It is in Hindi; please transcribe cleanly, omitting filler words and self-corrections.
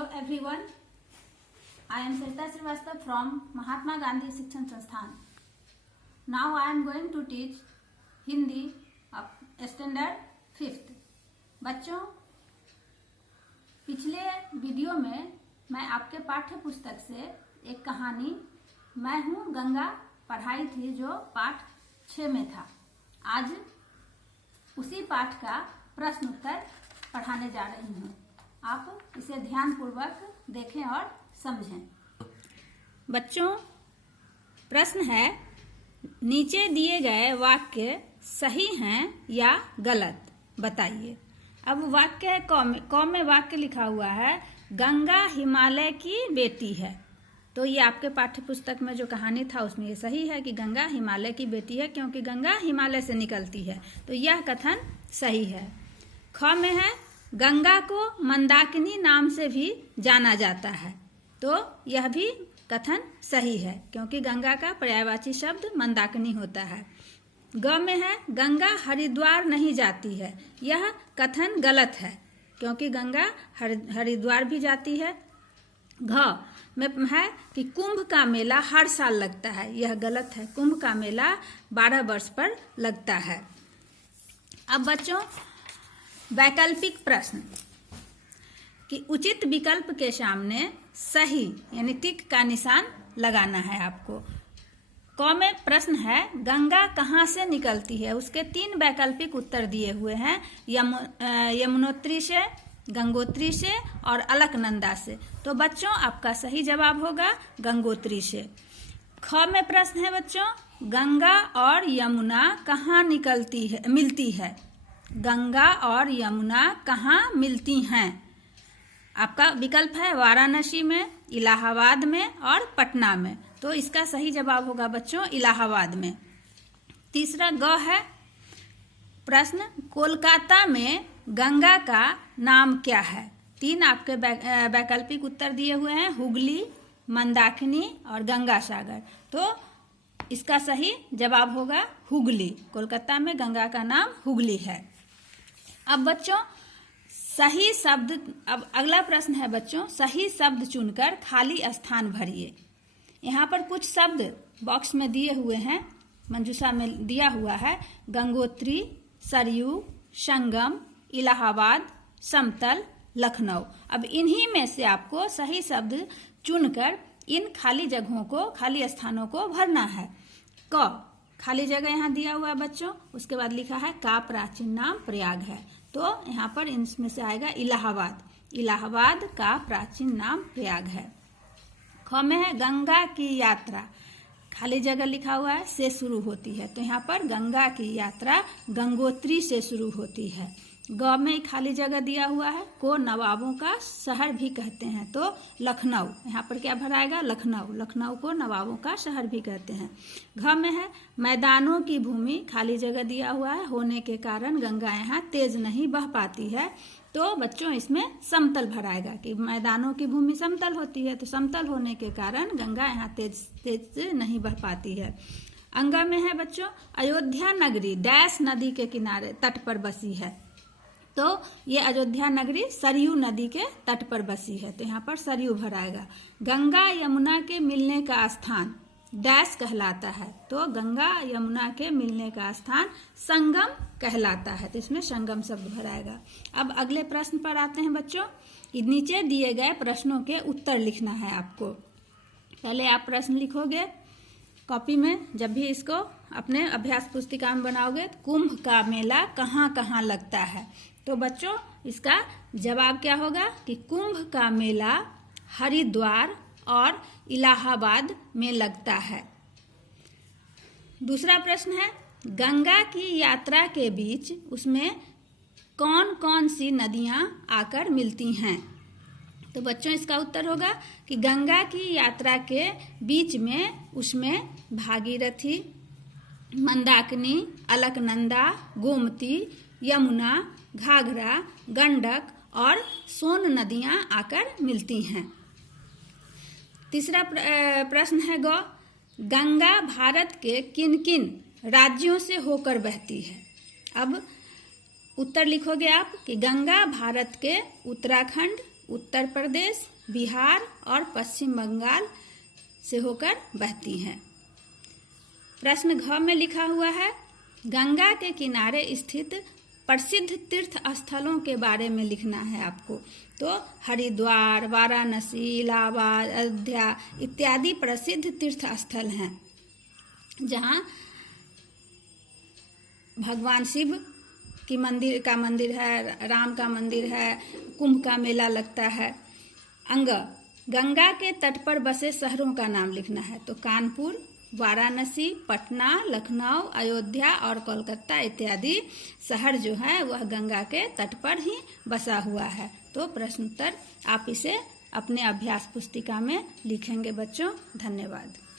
Hello everyone, I am Sarita Srivastava from Mahatma Gandhi Shikshan Sansthan. Now I am going to teach Hindi of Standard 5th. बच्चों, पिछले वीडियो में मैं आपके पाठ्य पुस्तक से एक कहानी मैं हूँ गंगा पढ़ाई थी जो पाठ 6 में था। आज उसी पाठ का प्रश्न उत्तर पढ़ाने जा रही हूँ। आप इसे ध्यानपूर्वक देखें और समझें। बच्चों, प्रश्न है, नीचे दिए गए वाक्य सही हैं या गलत, बताइए। अब वाक्य है क में वाक्य लिखा हुआ है, गंगा हिमालय की बेटी है। तो ये आपके पाठ्य पुस्तक में जो कहानी था उसमें ये सही है कि गंगा हिमालय की बेटी है, क्योंकि गंगा हिमालय से निकलती है। तो यह कथन सही है। ख में है, गंगा को मंदाकिनी नाम से भी जाना जाता है। तो यह भी कथन सही है, क्योंकि गंगा का पर्यायवाची शब्द मंदाकिनी होता है। ग में है, गंगा हरिद्वार नहीं जाती है। यह कथन गलत है, क्योंकि गंगा हरिद्वार भी जाती है। घ में है कि कुंभ का मेला हर साल लगता है। यह गलत है, कुंभ का मेला 12 वर्ष पर लगता है। अब बच्चों, वैकल्पिक प्रश्न कि उचित विकल्प के सामने सही यानी टिक का निशान लगाना है आपको। क में प्रश्न है, गंगा कहाँ से निकलती है। उसके 3 वैकल्पिक उत्तर दिए हुए हैं, यमुनोत्री से, गंगोत्री से और अलकनंदा से। तो बच्चों, आपका सही जवाब होगा गंगोत्री से। ख में प्रश्न है बच्चों, गंगा और यमुना कहाँ मिलती है। गंगा और यमुना कहाँ मिलती हैं। आपका विकल्प है वाराणसी में, इलाहाबाद में और पटना में। तो इसका सही जवाब होगा बच्चों इलाहाबाद में। तीसरा ग है प्रश्न, कोलकाता में गंगा का नाम क्या है। 3 आपके वैकल्पिक उत्तर दिए हुए हैं, हुगली, मंदाकिनी और गंगा सागर। तो इसका सही जवाब होगा हुगली। कोलकाता में गंगा का नाम हुगली है। अब बच्चों, सही शब्द, अब अगला प्रश्न है बच्चों, सही शब्द चुनकर खाली स्थान भरिए। यहाँ पर कुछ शब्द बॉक्स में दिए हुए हैं, मंजूषा में दिया हुआ है, गंगोत्री, सरयू, संगम, इलाहाबाद, समतल, लखनऊ। अब इन्हीं में से आपको सही शब्द चुनकर इन खाली जगहों को, खाली स्थानों को भरना है। क खाली जगह यहाँ दिया हुआ है बच्चों, उसके बाद लिखा है का प्राचीन नाम प्रयाग है। तो यहाँ पर इनमें से आएगा इलाहाबाद। इलाहाबाद का प्राचीन नाम प्रयाग है। ख में है, गंगा की यात्रा, खाली जगह लिखा हुआ है से शुरू होती है। तो यहाँ पर गंगा की यात्रा गंगोत्री से शुरू होती है। ग में खाली जगह दिया हुआ है, को नवाबों का शहर भी कहते हैं। तो लखनऊ, यहाँ पर क्या भराएगा, लखनऊ। लखनऊ को नवाबों का शहर भी कहते हैं। घ में है, मैदानों की भूमि, खाली जगह दिया हुआ है, होने के कारण गंगा यहाँ तेज नहीं बह पाती है। तो बच्चों, इसमें समतल भराएगा कि मैदानों की भूमि समतल होती है, तो समतल होने के कारण गंगा यहाँ तेज नहीं बह पाती है। अंग में है बच्चों, अयोध्या नगरी डैश नदी के किनारे तट पर बसी है। तो ये अयोध्या नगरी सरयू नदी के तट पर बसी है। तो यहाँ पर सरयू भराएगा। गंगा यमुना के मिलने का स्थान डैश कहलाता है। तो गंगा यमुना के मिलने का स्थान संगम कहलाता है। तो इसमें संगम शब्द भराएगा। अब अगले प्रश्न पर आते हैं बच्चों। नीचे दिए गए प्रश्नों के उत्तर लिखना है आपको। पहले आप प्रश्न लिखोगे कॉपी में, जब भी इसको अपने अभ्यास पुस्तिका में बनाओगे। कुंभ का मेला कहाँ कहाँ लगता है। तो बच्चों, इसका जवाब क्या होगा कि कुंभ का मेला हरिद्वार और इलाहाबाद में लगता है। दूसरा प्रश्न है, गंगा की यात्रा के बीच उसमें कौन कौन सी नदियां आकर मिलती हैं। तो बच्चों, इसका उत्तर होगा कि गंगा की यात्रा के बीच में उसमें भागीरथी, मंदाकिनी, अलकनंदा, गोमती, यमुना, घाघरा, गंडक और सोन नदियां आकर मिलती हैं। तीसरा प्रश्न है गंगा भारत के किन किन राज्यों से होकर बहती है। अब उत्तर लिखोगे आप कि गंगा भारत के उत्तराखंड, उत्तर प्रदेश, बिहार और पश्चिम बंगाल से होकर बहती हैं। प्रश्न घ में लिखा हुआ है, गंगा के किनारे स्थित प्रसिद्ध तीर्थ स्थलों के बारे में लिखना है आपको। तो हरिद्वार, वाराणसी, इलाहाबाद, अयोध्या इत्यादि प्रसिद्ध तीर्थ स्थल हैं जहाँ भगवान शिव की मंदिर है, राम का मंदिर है, कुंभ का मेला लगता है। अंग, गंगा के तट पर बसे शहरों का नाम लिखना है। तो कानपुर, वाराणसी, पटना, लखनऊ, अयोध्या और कोलकाता इत्यादि शहर जो है वह गंगा के तट पर ही बसा हुआ है। तो प्रश्नोत्तर आप इसे अपने अभ्यास पुस्तिका में लिखेंगे बच्चों। धन्यवाद।